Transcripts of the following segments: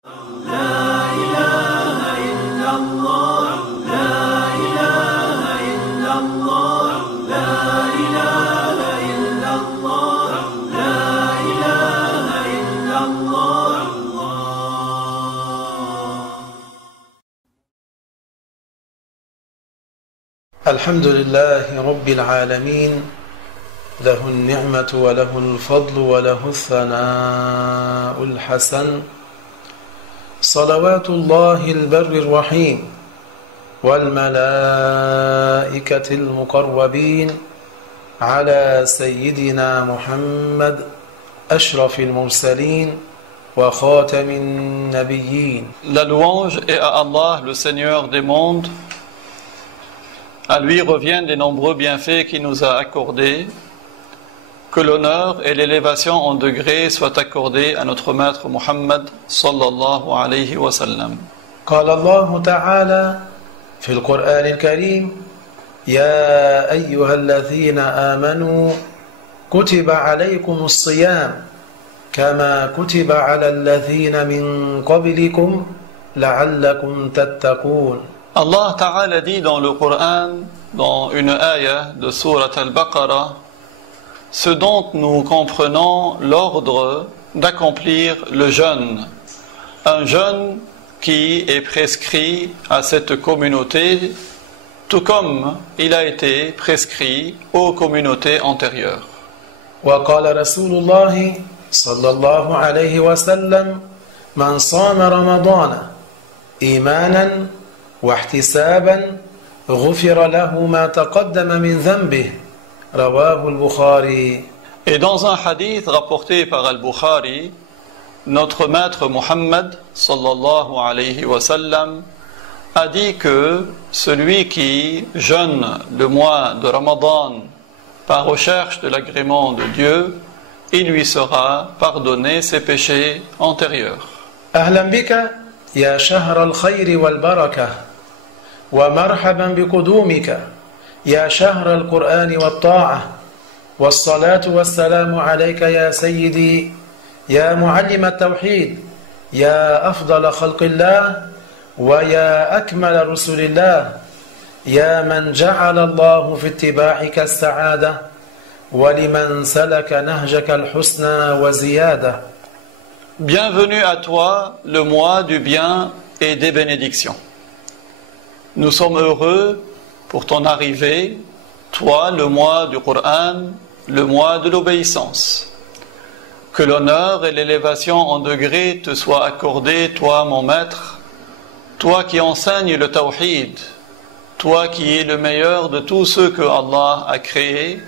الحمد لله رب العالمين له النعمة وله الفضل وله الثناء الحسن صلوات الله البر الرحيم والملائكة المقربين على سيدنا محمد أشرف المرسلين وخاتم النبيين. La louange est à Allah, le Seigneur des mondes. À lui reviennent les nombreux bienfaits qu'il nous a accordés. Que l'honneur et l'élévation en degrés soient accordés à notre maître Muhammad sallallahu alayhi wa sallam. قال الله تعالى في القرآن الكريم يا أيها الذين آمنوا كتب عليكم الصيام كما كتب على الذين من قبلكم لعلكم تتقون. Allah Ta'ala dit dans le Coran, dans une ayah de Surat Al-Baqarah, ce dont nous comprenons l'ordre d'accomplir le jeûne, un jeûne qui est prescrit à cette communauté, tout comme il a été prescrit aux communautés antérieures. وقال رسول الله صلى الله عليه وسلم من صام رمضان إيمانا واحتسابا غفر له ما تقدم من ذنبه رواه البخاري. Et dans un hadith rapporté par Al-Bukhari, notre maître Muhammad sallallahu alayhi wa sallam a dit que celui qui jeûne le mois de Ramadan par recherche de l'agrément de Dieu, il lui sera pardonné ses péchés antérieurs. أهلا بك يا شهر الخير والبركة ومرحبا بقدومك يا شهر القرآن والطاعة والصلاة والسلام عليك يا سيدي يا معلم التوحيد يا أفضل خلق الله ويا أكمل رسل الله يا من جعل الله في اتباعك السعادة ولمن سلك نهجك الحسنى وزيادة. Bienvenue à toi, le mois du bien et des bénédictions. Nous sommes heureux pour ton arrivée, toi, le mois du Coran, le mois de l'obéissance. Que l'honneur et l'élévation en degrés te soient accordés, toi, mon maître, toi qui enseignes le tawhid, toi qui es le meilleur de tous ceux que Allah a créés,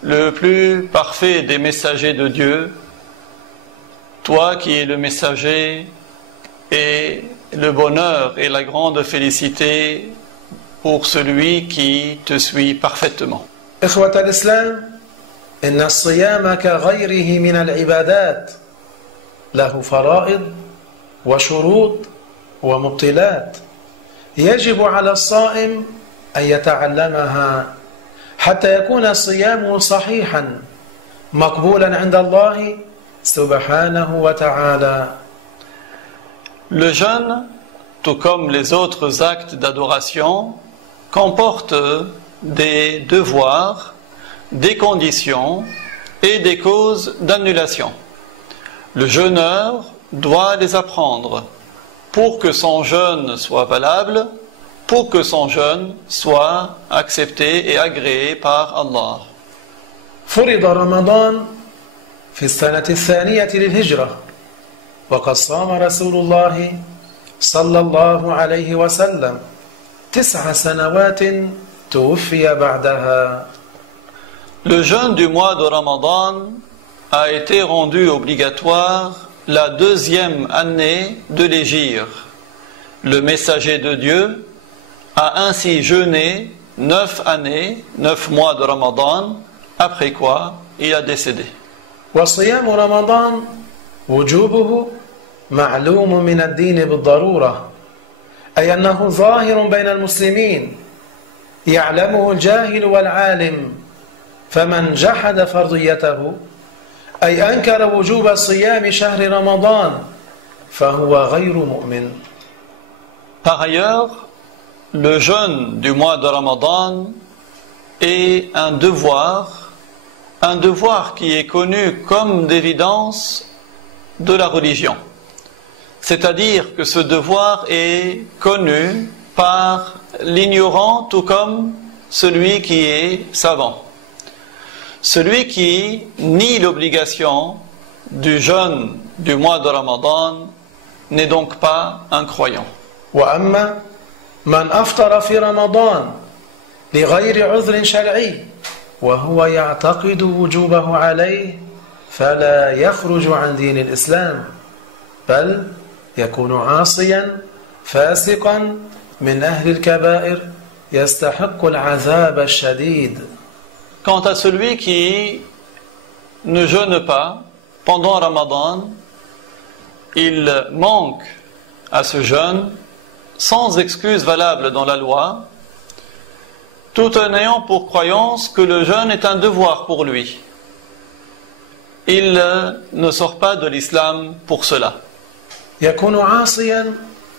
le plus parfait des messagers de Dieu, toi qui es le messager et le bonheur et la grande félicité pour celui qui te suit parfaitement. إخوة الإسلام إن الصيام كغيره من العبادات له فرائض وشروط ومبطلات يجب على الصائم أن يتعلمها حتى يكون صيامه صحيحا مقبولا عند الله سبحانه وتعالى. Le jeûne, tout comme les autres actes d'adoration, comporte des devoirs, des conditions et des causes d'annulation. Le jeûneur doit les apprendre pour que son jeûne soit valable, pour que son jeûne soit accepté et agréé par Allah. فرض رمضان في السنة الثانية للهجرة وقد صام رسول الله صلى الله عليه وسلم 9 سنوات توفي بعدها. Le jeûne du mois de Ramadan a été rendu obligatoire la 2e année de l'Hégire. Le messager de Dieu a ainsi jeûné 9 années, 9 mois de Ramadan, après quoi il a décédé. وصيام رمضان وجوبه معلوم من الدين بالضرورة أي أنه ظاهر بين المسلمين يعلمه الجاهل والعالم فمن جحد فرضيته أي أنكر وجوب صيام شهر رمضان فهو غير مؤمن. Par ailleurs, le jeûne du mois de Ramadan est un devoir qui est connu comme d'évidence de la religion. C'est-à-dire que ce devoir est connu par l'ignorant tout comme celui qui est savant. Celui qui nie l'obligation du jeûne du mois de Ramadan n'est donc pas un croyant. وأما من أفطر في رمضان لغير عذر شرعي وهو يعتقد وجوبه عليه فلا يخرج عن دين الإسلام بل يكون عاصيا فاسقا من أهل الكبائر يستحق العذاب الشديد. Quant à celui qui ne jeûne pas pendant Ramadan, il manque à ce jeûne sans excuse valable dans la loi, tout en ayant pour croyance que le jeûne est un devoir pour lui. Il ne sort pas de l'islam pour cela. يكون عاصيا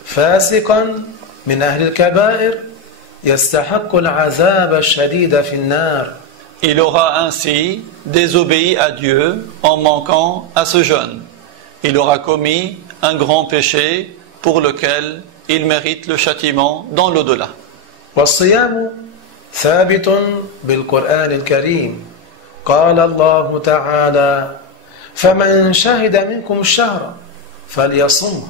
فاسقا من أهل الكبائر يستحق العذاب الشديد في النار. Il aura ainsi désobéi à Dieu en manquant à ce jeûne. Il aura commis un grand péché pour lequel il mérite le châtiment dans l'au-delà. والصيام ثابت بالقرآن الكريم قال الله تعالى فمن شهد منكم الشهر فليصمه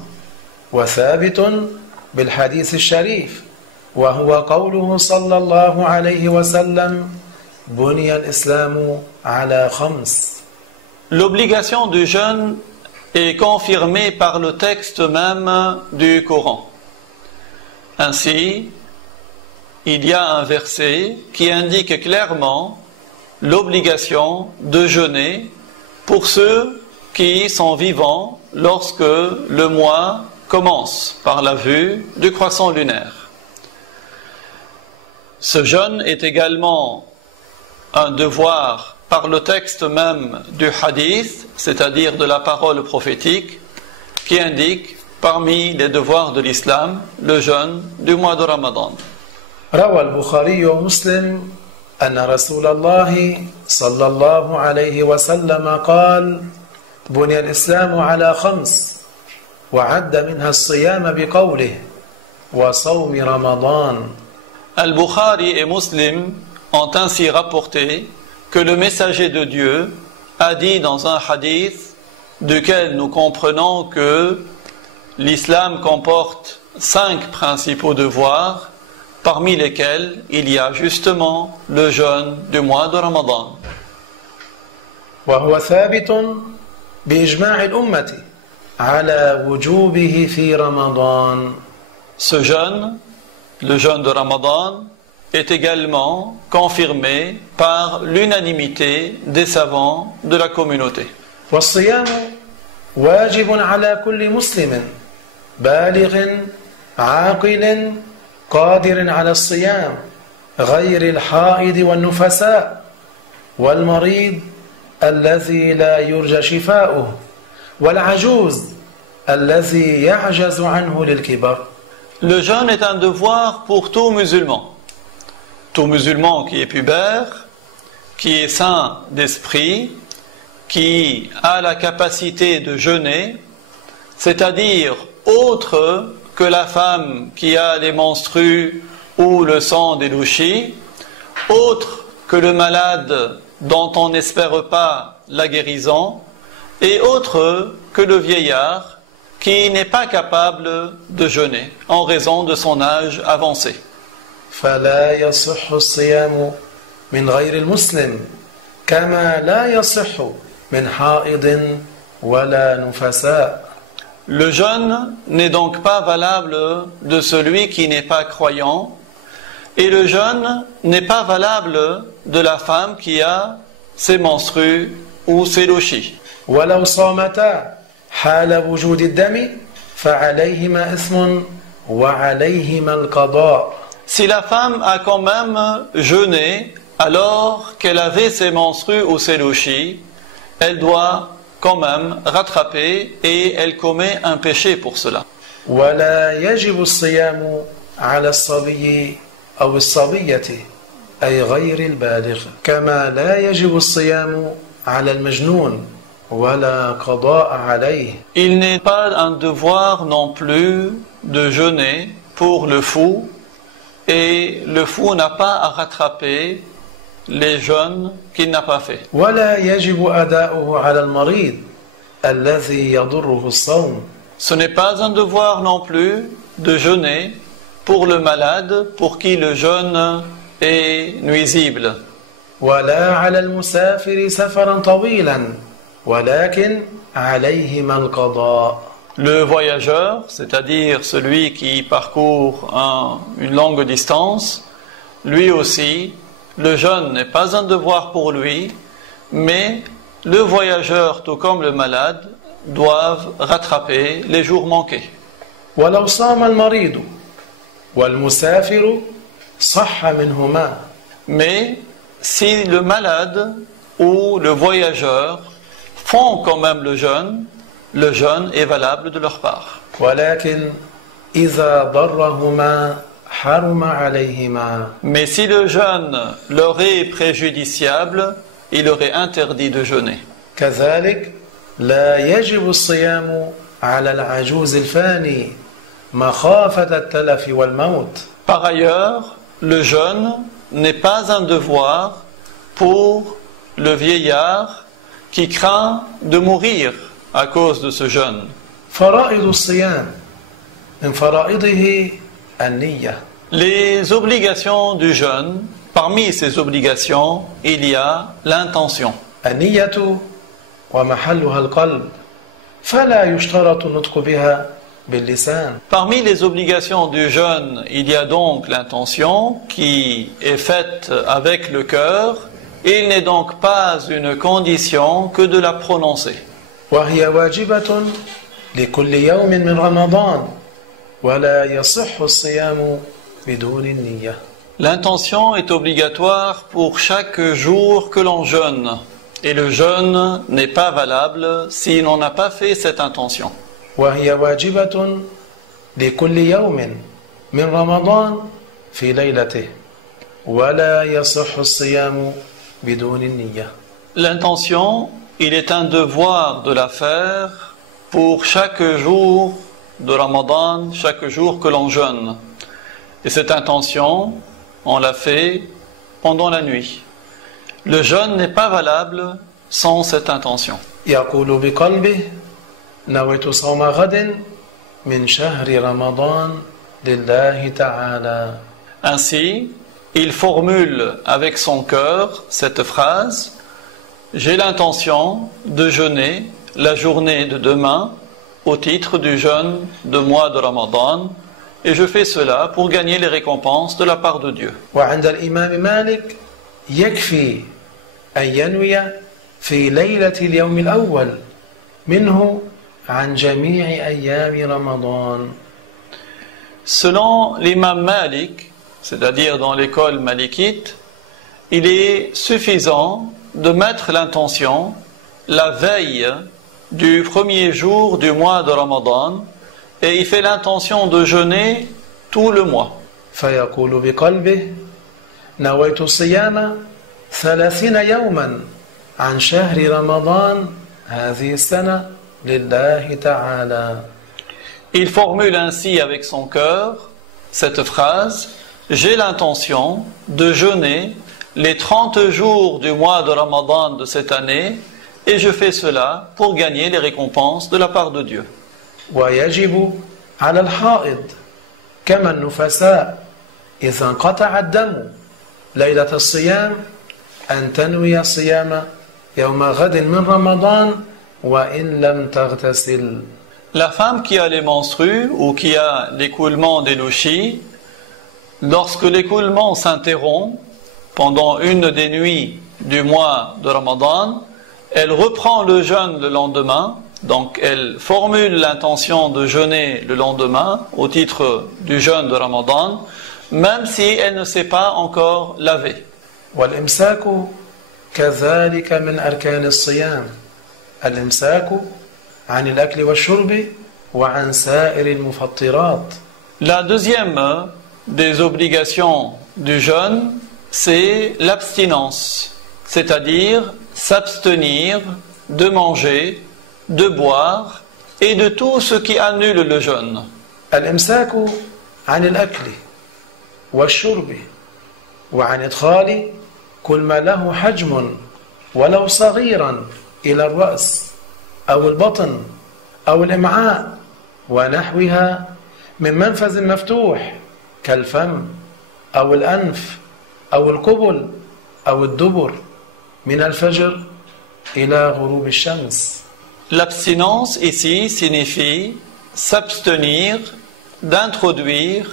وثابت بالحديث الشريف وهو قوله صلى الله عليه وسلم بني الإسلام على خمس. L'obligation du jeûne est confirmée par le texte même du Coran. Ainsi, il y a un verset qui indique clairement l'obligation de jeûner pour ceux qui sont vivants lorsque le mois commence par la vue du croissant lunaire. Ce jeûne est également un devoir par le texte même du hadith, c'est-à-dire de la parole prophétique, qui indique parmi les devoirs de l'islam le jeûne du mois de Ramadan. روى البخاري ومسلم أن رسول الله صلى الله عليه وسلم قال بني الإسلام على خمس وعد منها الصيام بقوله وصوم رمضان. Al-Bukhari et Muslim ont ainsi rapporté que le messager de Dieu a dit dans un hadith duquel nous comprenons que l'islam comporte 5 principaux devoirs, parmi lesquels il y a justement le jeûne du mois de Ramadan. وهو ثابت بإجماع الأمة على وجوبه في رمضان. Ce jeûne, le jeûne de Ramadan, est également confirmé par l'unanimité des savants de la communauté. والصيام واجب على كل مسلم بالغ عاقل قادر على الصيام غير الحائض والنفساء والمريض الذي لا يرجى شفاؤه والعجوز الذي يعجز عنه للكبر. Le jeûne est un devoir pour tout musulman. Tout musulman qui est pubère, qui est sain d'esprit, qui a la capacité de jeûner, c'est-à-dire autre que la femme qui a les menstrues ou le sang des louchis, autre que le malade dont on n'espère pas la guérison, et autre que le vieillard qui n'est pas capable de jeûner en raison de son âge avancé. فلا يصح الصيام من غير المسلم كما لا يصح من حائض ولا نفساء. Le jeûne n'est donc pas valable de celui qui n'est pas croyant, et le jeûne n'est pas valable de la femme qui a ses menstrues ou ses louchis. ولو صامتا حال وجود الدم فعليهما إثم وعليهما القضاء. Si la femme a quand même jeûné alors qu'elle avait ses menstrues ou ses louchis, elle doit quand même rattraper et elle commet un péché pour cela. ولا يجب الصيام على الصبي أو الصبية أي غير البالغ كما لا يجب الصيام على المجنون ولا قضاء عليه. Il n'est pas un devoir non plus de jeûner pour le fou, et le fou n'a pas à rattraper les jeûnes qu'il n'a pas fait. ولا يجب أداؤه على المريض الذي يضره الصوم. Ce n'est pas un devoir non plus de jeûner pour le malade pour qui le jeûne est nuisible. ولا على المسافر سفرا طويلا ولكن عليهما القضاء. Le voyageur, c'est-à-dire celui qui parcourt une longue distance, lui aussi, le jeûne n'est pas un devoir pour lui, mais le voyageur, tout comme le malade, doivent rattraper les jours manqués. ولو صام المريض والمسافر صح منهما. Mais si le malade ou le voyageur font quand même le jeûne est valable de leur part. ولكن إذا ضرهما حرم عليهما. Mais si le jeûne leur est préjudiciable, il leur est interdit de jeûner. كذلك لا يجب الصيام على العجوز الفاني مخافة التلف والموت. Par ailleurs, le jeûne n'est pas un devoir pour le vieillard qui craint de mourir à cause de ce jeûne. فرائض الصيام من فرائضه النية. Les obligations du jeûne, parmi ces obligations, il y a l'intention. النية ومحلها القلب فلا يشترط النطق بها باللسان. Parmi les obligations du jeûne, il y a donc l'intention qui est faite avec le cœur. Il n'est donc pas une condition que de la prononcer. وهي واجبة لكل يوم من رمضان ولا يصح الصيام بدون النية. L'intention est obligatoire pour chaque jour que l'on jeûne. Et le jeûne n'est pas valable si l'on n'a pas fait cette intention. وهي واجبة لكل يوم من رمضان في ليلته ولا يصح الصيام بدون النية. L'intention, il est un devoir de la faire pour chaque jour de Ramadan, chaque jour que l'on jeûne. Et cette intention, on l'a fait pendant la nuit. Le jeûne n'est pas valable sans cette intention. يقول بقلبه نويت صوم غد من شهر رمضان لله تعالى. Ainsi, il formule avec son cœur cette phrase: j'ai l'intention de jeûner la journée de demain au titre du jeûne de mois de Ramadan, et je fais cela pour gagner les récompenses de la part de Dieu. وعند الإمام مالك يكفي أن ينوي في ليلة اليوم الأول منه عن جميع أيام رمضان. Selon l'imam Malik, c'est-à-dire dans l'école malikite, il est suffisant de mettre l'intention la veille du premier jour du mois de Ramadan, et il fait l'intention de jeûner tout le mois. فيقول بقلبه نويت الصيام 30 يوما عن شهر رمضان هذه السنة لله تعالى. Il formule ainsi avec son cœur cette phrase: j'ai l'intention de jeûner les 30 jours du mois de Ramadan de cette année, et je fais cela pour gagner les récompenses de la part de Dieu. ويجب على الحائض كما النفساء إذا انقطع الدم ليلة الصيام أن تنوي الصيام يوم غد من رمضان وإن لم تغتسل. La femme qui a les menstrues ou qui a l'écoulement des louchis, lorsque l'écoulement s'interrompt pendant une des nuits du mois de Ramadan, elle reprend le jeûne le lendemain, donc elle formule l'intention de jeûner le lendemain au titre du jeûne de Ramadan, même si elle ne s'est pas encore lavée. والإمساك كذلك من أركان الصيام الإمساك عن الأكل والشرب وعن سائر المفطرات. La deuxième des obligations du jeûne, c'est l'abstinence, c'est-à-dire s'abstenir de manger, de boire et de tout ce qui annule le jeûne. الإمساك عن الأكل والشرب وعن إدخال كل ما له حجم ولو صغيرا إلى الرأس أو البطن أو الإمعاء ونحوها من منفذ مفتوح كالفم أو الأنف أو القبل أو الدبر من الفجر إلى غروب الشمس. L'abstinence ici signifie s'abstenir d'introduire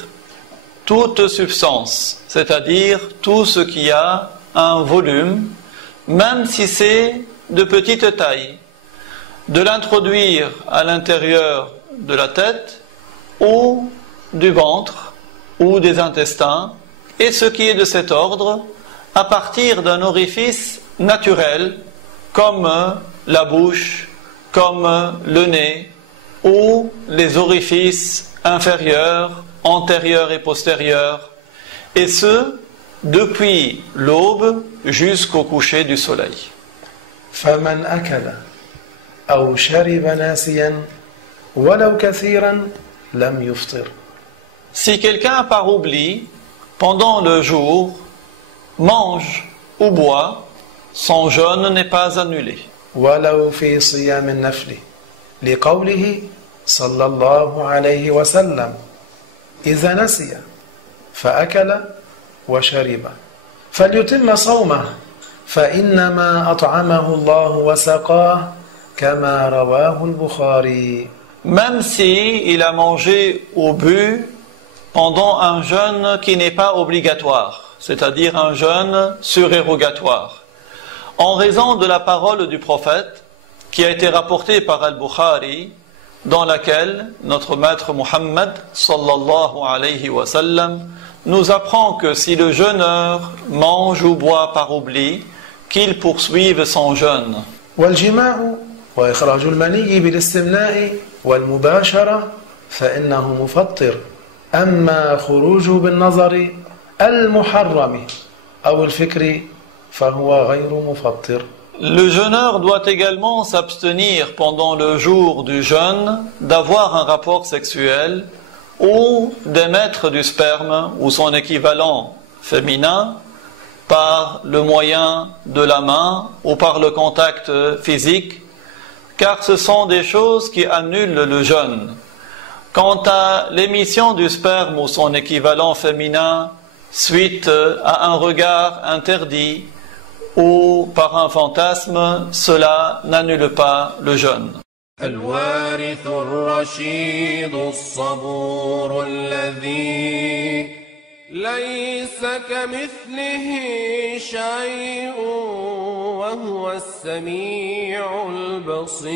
toute substance, c'est-à-dire tout ce qui a un volume, même si c'est de petite taille, de l'introduire à l'intérieur de la tête ou du ventre ou des intestins, et ce qui est de cet ordre à partir d'un orifice naturel comme la bouche, comme le nez ou les orifices inférieurs, antérieurs et postérieurs, et ce, depuis l'aube jusqu'au coucher du soleil. فمن أكل أو شرب ناسيا ولو كثيرا لم يفطر. Si quelqu'un par oubli, pendant le jour, mange ou boit, son jeûne n'est pas annulé. ولو في صيام النفل لقوله صلى الله عليه وسلم إذا نسي فأكل وشرب فليتم صومه فإنما أطعمه الله وسقاه كما رواه البخاري. Même si il a mangé ou bu pendant un jeûne qui n'est pas obligatoire, c'est-à-dire un jeûne surérogatoire, en raison de la parole du prophète qui a été rapportée par Al-Bukhari, dans laquelle notre maître Muhammad sallallahu alayhi wa sallam nous apprend que si le jeûneur mange ou boit par oubli, qu'il poursuive son jeûne. والجماع وإخراج المني بالاستمناء والمباشرة فإنه مفطر. أما خروجه بالنظر المحرم أو الفكر فهو غير مفطر. Le jeûneur doit également s'abstenir pendant le jour du jeûne d'avoir un rapport sexuel ou d'émettre du sperme ou son équivalent féminin par le moyen de la main ou par le contact physique, car ce sont des choses qui annulent le jeûne. Quant à l'émission du sperme ou son équivalent féminin suite à un regard interdit ou par un fantasme, cela n'annule pas le jeûne. الوارث الرشيد الصبور الذي ليس كمثله شيء وهو السميع البصير.